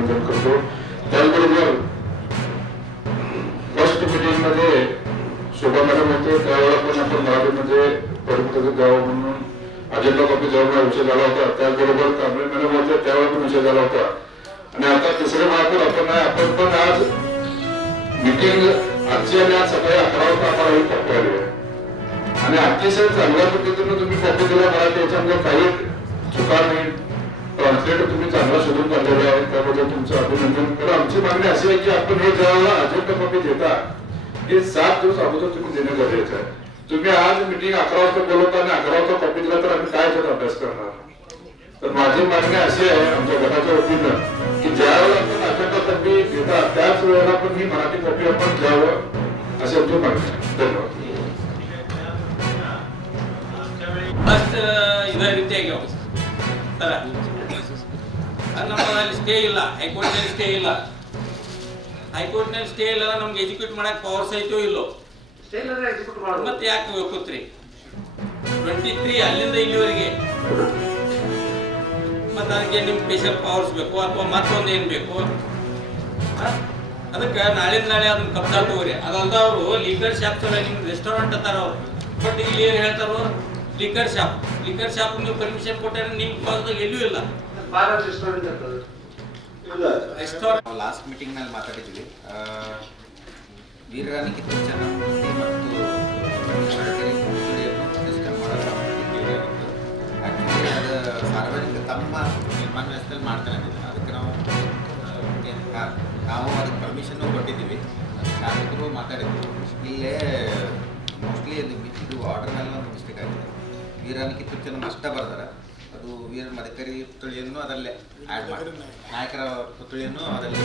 अभिनंदन करतो. त्याचबरोबर फर्स्ट मीटिंग मध्ये शोभा मॅडम होते त्यावेळेला पण आपण मराठीमध्ये परिपूर्ण द्यावं म्हणून अजेंडा कॉपी द्यावा विषय झाला होता. त्याचबरोबर कांबळे मॅडम होते त्यावेळेला पण विषय झाला होता. आणि आता तिसरे महापौर आपण पण आज मीटिंग आजची आणि आज सकाळी 11 वाजता आम्हाला ही कॉपी आली आहे आणि अतिशय चांगल्या पद्धतीने तुम्ही कॉपी दिला. मराठी याच्यामध्ये काही चुका नाही. ट्रान्सलेटर तुम्ही चांगला शोधून काढलेला आहे त्याबद्दल तुमचं अभिनंदन. तर आमची मागणी अशी आहे की आपण हे ज्यावेळेला अजेंडा कॉपी देता हे 7 दिवस अगोदर तुम्ही देणं गरजेचं आहे. तुम्ही आज मीटिंग 11 वाजता बोलवता आणि 11 वाजता कॉपी दिला तर आम्ही काय त्याचा अभ्यास करणार. तर माझी मागणी अशी आहे आमच्या गटाच्या वतीनं की ज्यावेळेला आपण अजेंडा कॉपी देता त्याच वेळेला पण ही मराठी कॉपी आपण द्यावं अशी आमची मागणी आहे. धन्यवाद. ನಮ್ಮಲ್ಲಿ ಸ್ಟೇ ಇಲ್ಲ, ಹೈಕೋರ್ಟ್ನಲ್ಲಿ ಸ್ಟೇ ಇಲ್ಲ. ಹೈಕೋರ್ಟ್ನಲ್ಲಿ ಸ್ಟೇ ಇಲ್ಲ ನಮ್ಗೆ ಎಕ್ಸಿಕ್ಯೂಟ್ ಮಾಡಕ್ ಪವರ್ಸ್ ಐತೋ ಇಲ್ಲೋ ಮತ್ತೆ ಯಾಕೆ ಹೋಗ್ತೀರಿ 23 ಅಲ್ಲಿಂದ ಇಲ್ಲಿವರೆಗೆ ಮತ್ತೆ ಅದಕ್ಕೆ ನಿಮ್ಗೆ ಸ್ಪೆಷಲ್ ಪವರ್ಸ್ ಬೇಕು ಅಥವಾ ಮತ್ತೊಂದು ಏನು ಬೇಕು? ಅದಕ್ಕೆ ನಾಳೆ ಅದನ್ನ ಕಬ್ಜಾ ತಗೋರಿ. ಅದಲ್ದ ಅವರು ಲೀಕರ್ ಶಾಪ್ ನಿಮ್ಗೆ ರೆಸ್ಟೋರೆಂಟ್ ಅಂತಾರ ಅವ್ರು. ಬಟ್ ಇಲ್ಲಿ ಏನು ಹೇಳ್ತಾರೋ ಲಿಕರ್ ಶಾಪ್ ನೀವು ಪರ್ಮಿಷನ್ ಕೊಟ್ಟಾರೆ ನಿಮ್ಮ ಕಾಲದಾಗ ಎಲ್ಲೂ ಇಲ್ಲ. ಲಾಸ್ಟ್ ಮೀಟಿಂಗ್ ನಲ್ಲಿ ಮಾತಾಡಿದ್ವಿ. ವೀರರಾಣಿ ಕಿತ್ತೂರು ಚೆನ್ನಮ್ಮೂರ್ತಿ ಮತ್ತು ಸಿಸ್ಟಮ್ ಮಾಡೋದು ಆಕ್ಚುಲಿ ಅದು ಸಾರ್ವಜನಿಕ ತಮ್ಮ ನಿರ್ಮಾಣ ವ್ಯವಸ್ಥೆಯಲ್ಲಿ ಮಾಡ್ತಾನೆ. ಅದಕ್ಕೆ ನಾವು ಅದಕ್ಕೆ ಪರ್ಮಿಷನ್ನು ಕೊಟ್ಟಿದ್ದೀವಿ. ಶಾಸಕರು ಮಾತಾಡಿದ್ವಿ. ಇಲ್ಲೇ ಮೋಸ್ಟ್ಲಿ ಇದು ಆರ್ಡರ್ನಲ್ಲಿ ಒಂದು ಮಿಸ್ಟೇಕ್ ಆಗಿದೆ. ವೀರರಾಣಿ ಕಿತ್ತೂರು ಚೆನ್ನಮ್ಮ ಅಷ್ಟೇ ಬರ್ತಾರೆ. ಅದು ವೀರ ಮದಕರಿ ಪುತ್ಳಿಯನ್ನು ಅದರಲ್ಲೇ ಆ್ಯಡ್ ಮಾಡಿ ನಾಯಕರ ಪುತ್ಳಿಯನ್ನು ಅದರಲ್ಲಿ